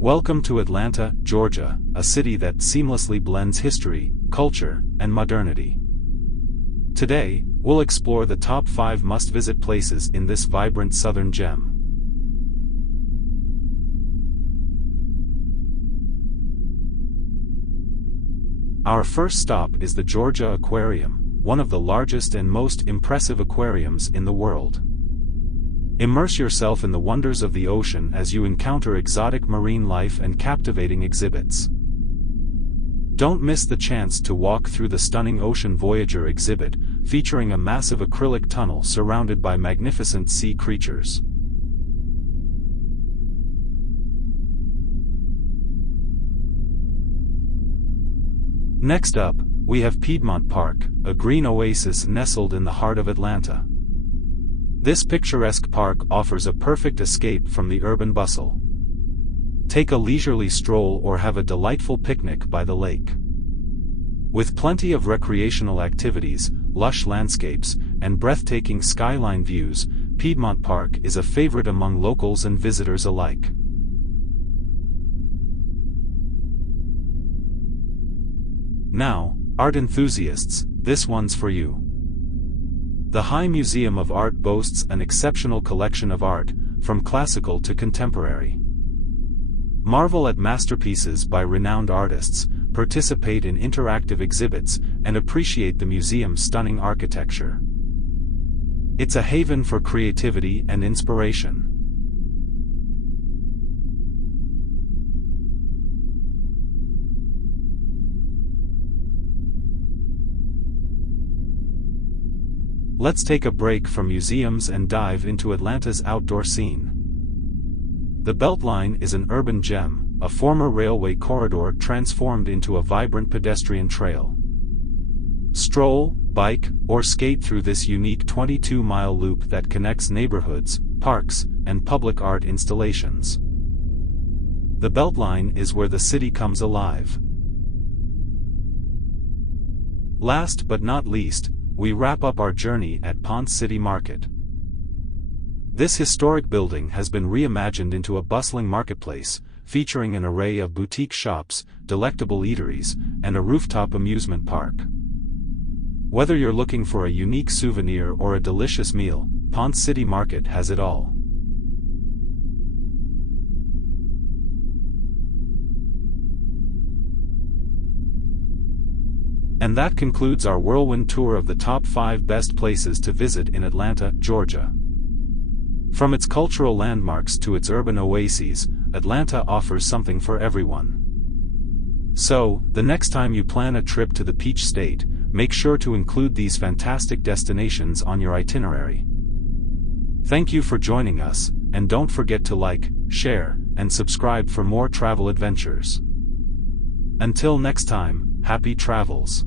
Welcome to Atlanta, Georgia, a city that seamlessly blends history, culture, and modernity. Today, we'll explore the top 5 must-visit places in this vibrant southern gem. Our first stop is the Georgia Aquarium, one of the largest and most impressive aquariums in the world. Immerse yourself in the wonders of the ocean as you encounter exotic marine life and captivating exhibits. Don't miss the chance to walk through the stunning Ocean Voyager exhibit, featuring a massive acrylic tunnel surrounded by magnificent sea creatures. Next up, we have Piedmont Park, a green oasis nestled in the heart of Atlanta. This picturesque park offers a perfect escape from the urban bustle. Take a leisurely stroll or have a delightful picnic by the lake. With plenty of recreational activities, lush landscapes, and breathtaking skyline views, Piedmont Park is a favorite among locals and visitors alike. Now, art enthusiasts, this one's for you. The High Museum of Art boasts an exceptional collection of art, from classical to contemporary. Marvel at masterpieces by renowned artists, participate in interactive exhibits, and appreciate the museum's stunning architecture. It's a haven for creativity and inspiration. Let's take a break from museums and dive into Atlanta's outdoor scene. The Beltline is an urban gem, a former railway corridor transformed into a vibrant pedestrian trail. Stroll, bike, or skate through this unique 22-mile loop that connects neighborhoods, parks, and public art installations. The Beltline is where the city comes alive. Last but not least, we wrap up our journey at Ponce City Market. This historic building has been reimagined into a bustling marketplace, featuring an array of boutique shops, delectable eateries, and a rooftop amusement park. Whether you're looking for a unique souvenir or a delicious meal, Ponce City Market has it all. And that concludes our whirlwind tour of the top 5 best places to visit in Atlanta, Georgia. From its cultural landmarks to its urban oases, Atlanta offers something for everyone. So, the next time you plan a trip to the Peach State, make sure to include these fantastic destinations on your itinerary. Thank you for joining us, and don't forget to like, share, and subscribe for more travel adventures. Until next time, happy travels.